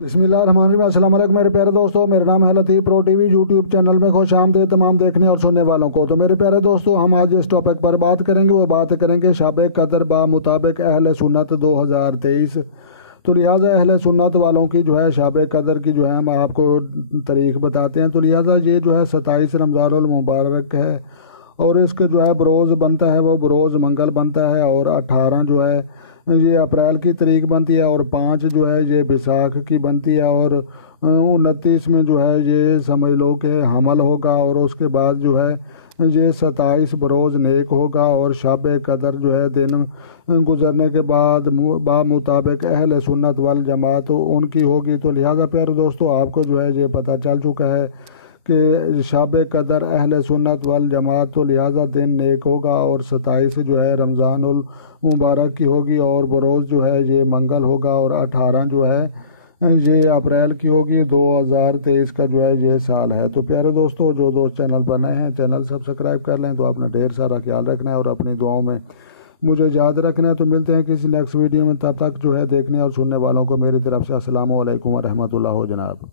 बिस्मिल्लाहिर्रहमानिर्रहीम। अस्सलाम वालेकुम मेरे प्यारे दोस्तों, मेरा नाम है लतीफ़। प्रो टीवी यूट्यूब चैनल में खुश आमदीद तमाम देखने और सुनने वालों को। तो मेरे प्यारे दोस्तों, हम आज इस टॉपिक पर बात करेंगे, वो बात करेंगे शब कदर बा मुताबिक अहले सुन्नत 2023। तो लिहाजा अहले सुन्नत वालों की जो है शब कदर की जो है हम आपको तारीख बताते हैं। तो लिहाजा ये जो है 27 रमज़ानुल मुबारक है और इसके जो है बरोज़ बनता है वो बरोज़ मंगल बनता है, और 18 जो है ये अप्रैल की तारीख बनती है, और 5 जो है ये बैसाख की बनती है, और 29 में जो है ये समझ लो कि हमल होगा, और उसके बाद जो है ये 27 बरोज़ नेक होगा, और शब कदर जो है दिन गुजरने के बाद बा मुताबिक अहले सुन्नत वल जमात उनकी होगी। तो लिहाजा प्यारे दोस्तों, आपको जो है ये पता चल चुका है कि शब कदर अहले सुन्नत वल जमात, तो लिहाजा दिन नेक होगा, और 27 जो है रमज़ानुल मुबारक की होगी, और बरोज़ जो है ये मंगल होगा, और 18 जो है ये अप्रैल की होगी। 2023 का जो है ये साल है। तो प्यारे दोस्तों, जो दोस्त चैनल पर नए हैं चैनल सब्सक्राइब कर लें। तो अपना ढेर सारा ख्याल रखना है और अपनी दुआओं में मुझे याद रखना है। तो मिलते हैं किसी नेक्स्ट वीडियो में, तब तक जो है देखने और सुनने वालों को मेरी तरफ से अस्सलाम वालेकुम व रहमतुल्लाह हो जनाब।